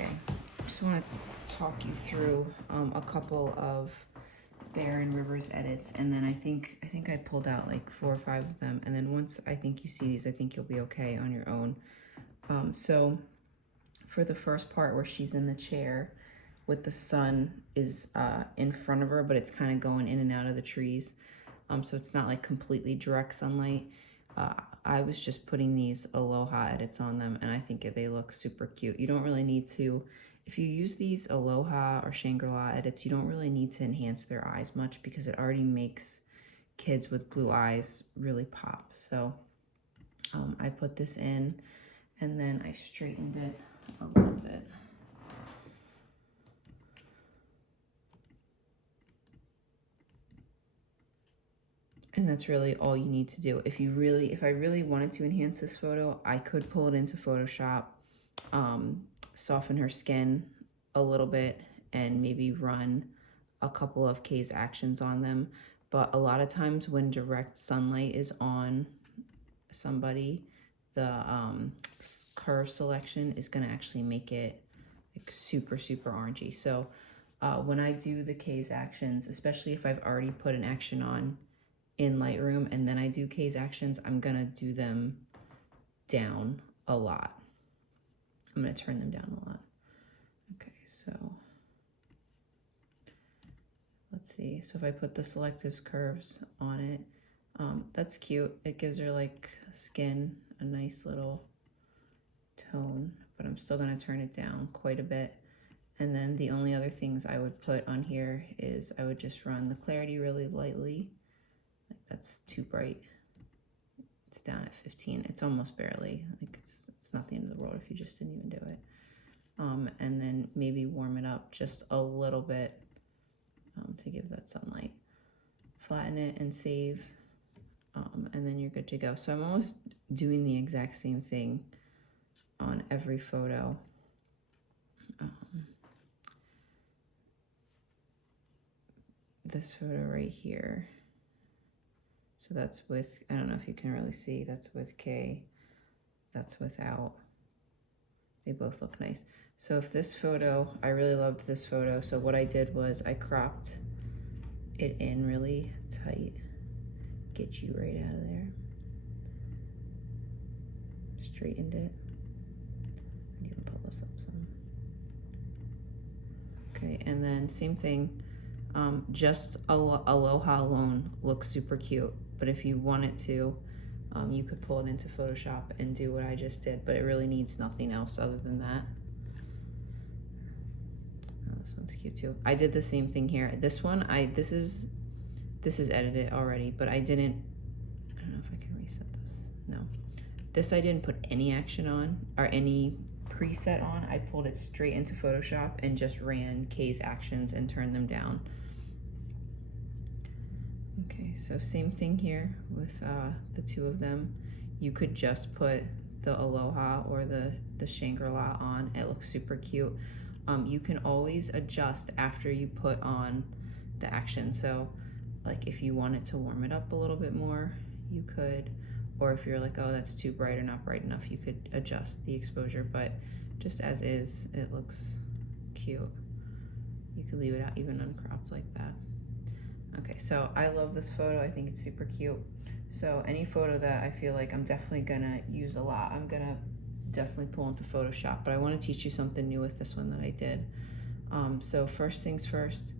Okay, I just want to talk you through a couple of Bear and Rivers edits, and then I think I pulled out like 4 or 5 of them, and then once I think you see these, I think you'll be okay on your own. So for the first part where she's in the chair with the sun is in front of her, but it's kind of going in and out of the trees, so it's not like completely direct sunlight. I was just putting these Aloha edits on them, and I think they look super cute. You don't really need to, if you use these Aloha or Shangri-La edits, you don't really need to enhance their eyes much because it already makes kids with blue eyes really pop. So I put this in, and then I straightened it a little bit. And that's really all you need to do. If I really wanted to enhance this photo, I could pull it into Photoshop, soften her skin a little bit, and maybe run a couple of Kay's actions on them. But a lot of times when direct sunlight is on somebody, the curve selection is going to actually make it like super orangey. So when I do the Kay's actions, especially if I've already put an action on in Lightroom and then I do Kay's actions, I'm gonna do them down a lot. I'm gonna turn them down a lot. Okay, so let's see. So if I put the selective curves on it, that's cute. It gives her like skin a nice little tone, but I'm still gonna turn it down quite a bit. And then the only other things I would put on here is I would just run the clarity really lightly. Like that's too bright. It's down at 15. It's almost barely, like it's not the end of the world if you just didn't even do it. And then maybe warm it up just a little bit to give that sunlight. Flatten it and save, and then you're good to go. So I'm almost doing the exact same thing on every photo. This photo right here. So that's with, I don't know if you can really see, that's with Kay, that's without. They both look nice. So if this photo, I really loved this photo. So what I did was I cropped it in really tight. Get you right out of there. Straightened it. I'd even pull this up some. Okay, and then same thing. Just Aloha alone looks super cute, but if you wanted to, you could pull it into Photoshop and do what I just did, but it really needs nothing else other than that. Oh, this one's cute too. I did the same thing here. This one, this is edited already, but I don't know if I can reset this. No. This I didn't put any action on or any preset on. I pulled it straight into Photoshop and just ran Kay's actions and turned them down. Okay, so same thing here with the two of them. You could just put the Aloha or the Shangri-La on. It looks super cute. You can always adjust after you put on the action. So like if you wanted to warm it up a little bit more, you could, or if you're like, oh, that's too bright or not bright enough, you could adjust the exposure, but just as is, it looks cute. You could leave it out even uncropped like that. Okay, so I love this photo. I think it's super cute. So any photo that I feel like I'm definitely gonna use a lot, I'm gonna definitely pull into Photoshop, but I wanna teach you something new with this one that I did. So first things first,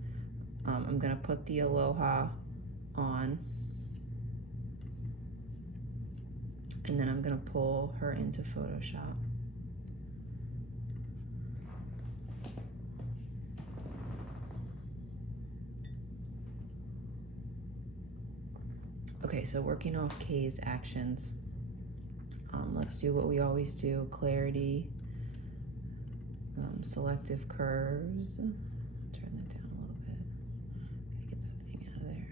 I'm gonna put the Aloha on, and then I'm gonna pull her into Photoshop. Okay, so working off Kay's actions, let's do what we always do, clarity, selective curves, turn that down a little bit, get that thing out of there.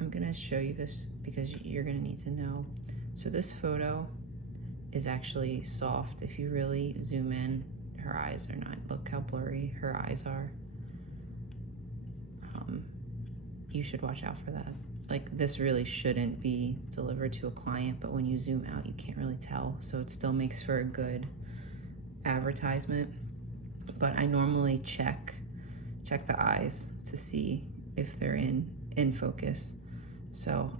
I'm gonna show you this because you're gonna need to know. So this photo is actually soft. If you really zoom in, her eyes are not, look how blurry her eyes are. You should watch out for that. Like, this really shouldn't be delivered to a client, but when you zoom out, you can't really tell. So it still makes for a good advertisement. But I normally check the eyes to see if they're in focus. So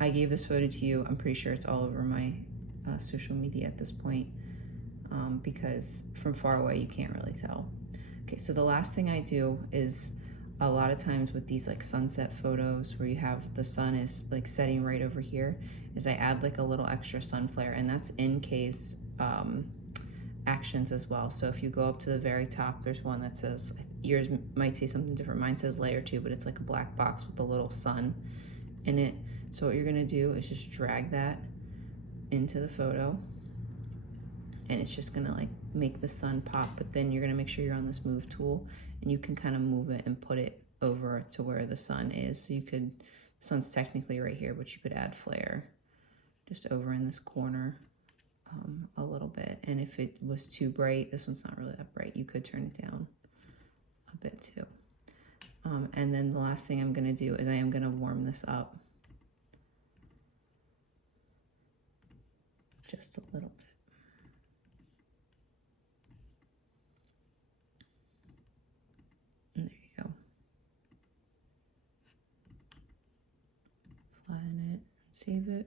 I gave this photo to you. I'm pretty sure it's all over my social media at this point, because from far away you can't really tell. Okay, so the last thing I do is, a lot of times with these like sunset photos where you have the sun is like setting right over here, is I add like a little extra sun flare, and that's in case actions as well. So if you go up to the very top, there's one that says, yours might say something different, mine says layer 2, but it's like a black box with a little sun in it. So what you're gonna do is just drag that into the photo, and it's just gonna like make the sun pop, but then you're gonna make sure you're on this move tool, and you can kind of move it and put it over to where the sun is. So you could, the sun's technically right here, but you could add flare just over in this corner a little bit. And if it was too bright, this one's not really that bright, you could turn it down a bit too. And then the last thing I'm gonna do is I am gonna warm this up just a little bit. And there you go. Flatten it and save it.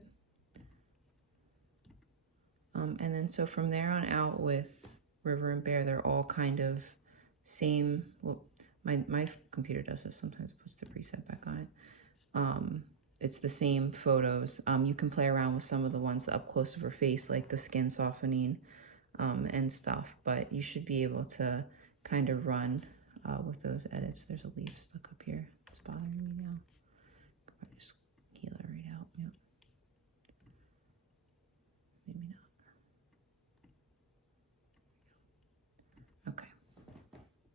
And then so from there on out with River and Bear, they're all kind of same. Well, my computer does this sometimes, it puts the preset back on it. It's the same photos. You can play around with some of the ones up close of her face, like the skin softening and stuff, but you should be able to kind of run with those edits. There's a leaf stuck up here. It's bothering me now.